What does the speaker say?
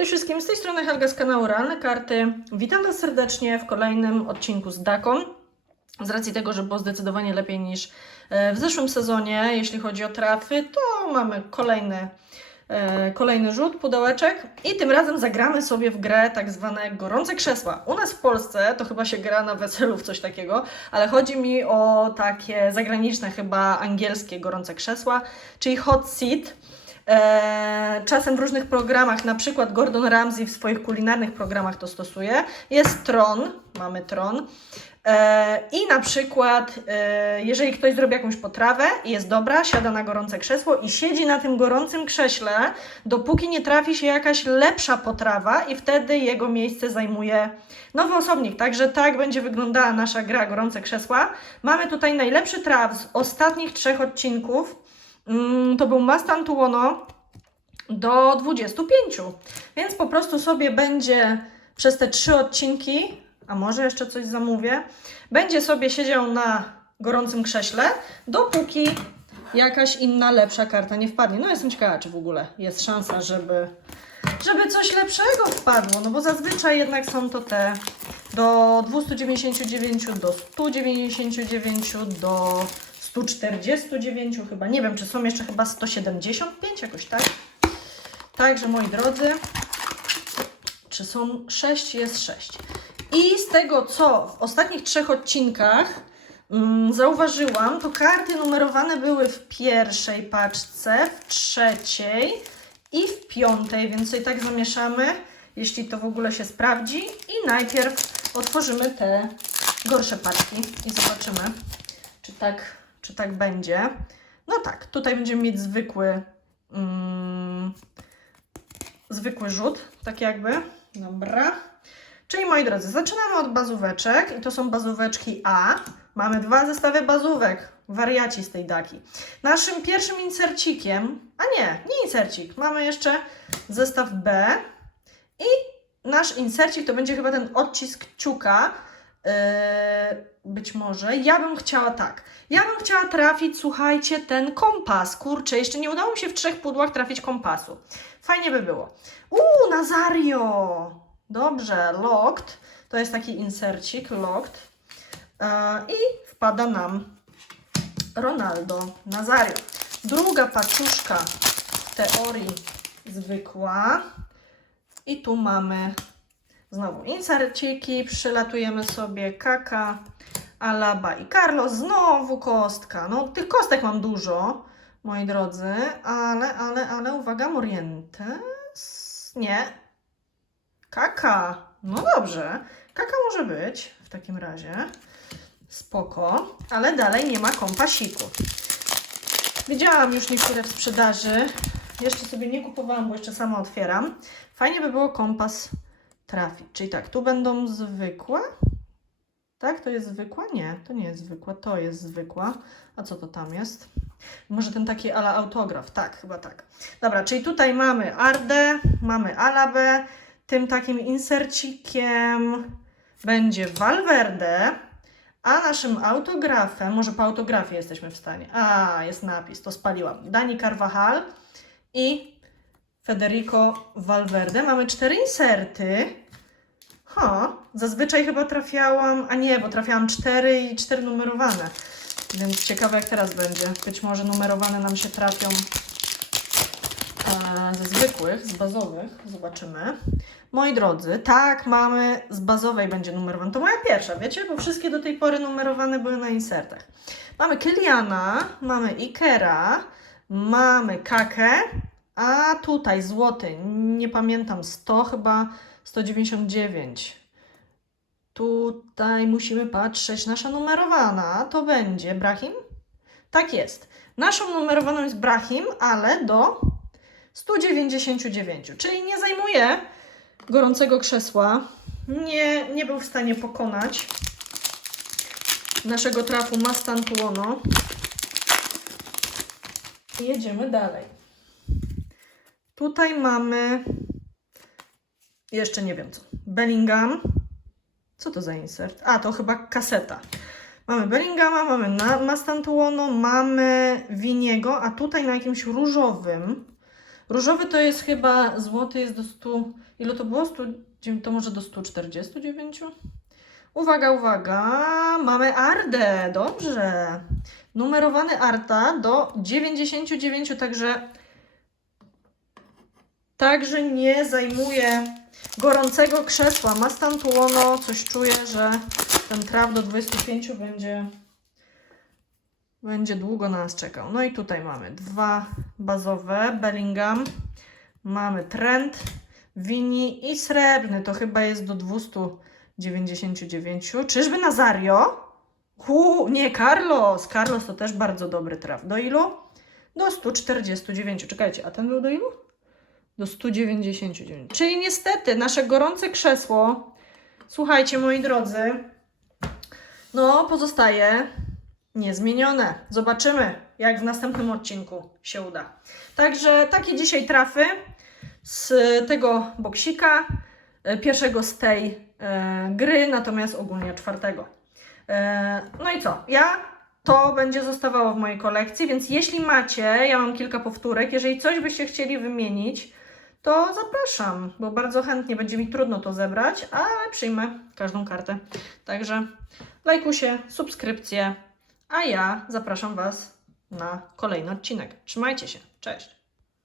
Cześć wszystkim, z tej strony Helga z kanału Realne Karty. Witam Was serdecznie w kolejnym odcinku z Daką. Z racji tego, że było zdecydowanie lepiej niż e, w zeszłym sezonie, jeśli chodzi o trafy, to mamy kolejny, e, kolejny rzut, pudełeczek i tym razem zagramy sobie w grę tak zwane gorące krzesła. U nas w Polsce to chyba się gra na weselu w coś takiego, ale chodzi mi o takie zagraniczne, chyba angielskie gorące krzesła, czyli hot seat. E, czasem w różnych programach, na przykład Gordon Ramsay w swoich kulinarnych programach to stosuje. Jest tron, mamy tron. E, I na przykład, e, jeżeli ktoś zrobi jakąś potrawę i jest dobra, siada na gorące krzesło i siedzi na tym gorącym krześle, dopóki nie trafi się jakaś lepsza potrawa, i wtedy jego miejsce zajmuje nowy osobnik. Także tak będzie wyglądała nasza gra Gorące Krzesła. Mamy tutaj najlepszy traf z ostatnich trzech odcinków. Mm, to był Mastan Tuono do 25. Więc po prostu sobie będzie przez te trzy odcinki, a może jeszcze coś zamówię, będzie sobie siedział na gorącym krześle, dopóki jakaś inna, lepsza karta nie wpadnie. No jestem ciekawa, czy w ogóle jest szansa, żeby, żeby coś lepszego wpadło, no bo zazwyczaj jednak są to te do 299, do 199, do 149 chyba, nie wiem, czy są jeszcze chyba 175 jakoś, tak? Także moi drodzy, czy są 6? Jest 6. I z tego, co w ostatnich trzech odcinkach mm, zauważyłam, to karty numerowane były w pierwszej paczce, w trzeciej i w piątej, więc sobie tak zamieszamy, jeśli to w ogóle się sprawdzi. I najpierw otworzymy te gorsze paczki i zobaczymy, czy tak, czy tak będzie. No tak, tutaj będziemy mieć zwykły, mm, zwykły rzut, tak jakby. Dobra. Czyli moi drodzy, zaczynamy od bazóweczek i to są bazóweczki A. Mamy dwa zestawy bazówek, wariaci z tej daki. Naszym pierwszym insercikiem, a nie, nie insercik, mamy jeszcze zestaw B i nasz insercik to będzie chyba ten odcisk kciuka, być może. Ja bym chciała tak. Ja bym chciała trafić, słuchajcie, ten kompas. Kurczę, jeszcze nie udało mi się w trzech pudłach trafić kompasu. Fajnie by było. Uuu, Nazario! Dobrze, locked. To jest taki insercik, locked. Yy, I wpada nam Ronaldo Nazario. Druga paczuszka w teorii zwykła. I tu mamy znowu inserciki. Przylatujemy sobie Kaka, Alaba i Carlos. Znowu kostka. No, tych kostek mam dużo, moi drodzy, ale, ale, ale uwaga, Morientes. Nie, Kaka. No dobrze. Kaka może być w takim razie. Spoko. Ale dalej nie ma kompasiku. Widziałam już niektóre w sprzedaży. Jeszcze sobie nie kupowałam, bo jeszcze sama otwieram. Fajnie by było kompas trafić. Czyli tak, tu będą zwykłe. Tak, to jest zwykła? Nie, to nie jest zwykła, to jest zwykła. A co to tam jest? Może ten taki ala autograf. Tak, chyba tak. Dobra, czyli tutaj mamy Ardę, mamy Alabę. Tym takim insercikiem będzie Valverde, a naszym autografem, może po autografie jesteśmy w stanie. A, jest napis, to spaliłam. Dani Carvajal i Federico Valverde. Mamy cztery inserty. Ha, zazwyczaj chyba trafiałam, a nie, bo trafiałam cztery i cztery numerowane. Więc ciekawe jak teraz będzie. Być może numerowane nam się trafią e, ze zwykłych, z bazowych. Zobaczymy. Moi drodzy, tak, mamy z bazowej będzie numerowana. To moja pierwsza, wiecie? Bo wszystkie do tej pory numerowane były na insertach. Mamy Kyliana, mamy Ikera, mamy Kakę, a tutaj złoty, nie pamiętam, 100 chyba, 199. Tutaj musimy patrzeć, nasza numerowana to będzie Brahim? Tak jest. Naszą numerowaną jest Brahim, ale do 199, czyli nie zajmuje gorącego krzesła. Nie, nie był w stanie pokonać naszego trafu Mastantuono. Jedziemy dalej. Tutaj mamy jeszcze nie wiem co. Bellingham. Co to za insert? A, to chyba kaseta. Mamy Bellingama, mamy Mastantuono, mamy Winiego, a tutaj na jakimś różowym Różowy to jest chyba, złoty jest do 100, ile to było? 100, to może do 149? Uwaga, uwaga, mamy Ardę, dobrze. Numerowany Arta do 99, także także nie zajmuje gorącego krzesła. Ma stan tuono, coś czuję, że ten traf do 25 będzie będzie długo na nas czekał. No i tutaj mamy dwa bazowe, Bellingham, mamy Trent, Wini i srebrny, to chyba jest do 299. Czyżby Nazario? Hu, nie, Carlos. Carlos to też bardzo dobry traf. Do ilu? Do 149. Czekajcie, a ten był do ilu? Do 199. Czyli niestety nasze gorące krzesło, słuchajcie moi drodzy, no pozostaje niezmienione. Zobaczymy, jak w następnym odcinku się uda. Także takie dzisiaj trafy z tego boksika, e, pierwszego z tej e, gry, natomiast ogólnie czwartego. E, no i co? Ja to będzie zostawało w mojej kolekcji, więc jeśli macie, ja mam kilka powtórek, jeżeli coś byście chcieli wymienić, to zapraszam, bo bardzo chętnie będzie mi trudno to zebrać, ale przyjmę każdą kartę. Także lajkusie, subskrypcje, a ja zapraszam Was na kolejny odcinek. Trzymajcie się, cześć!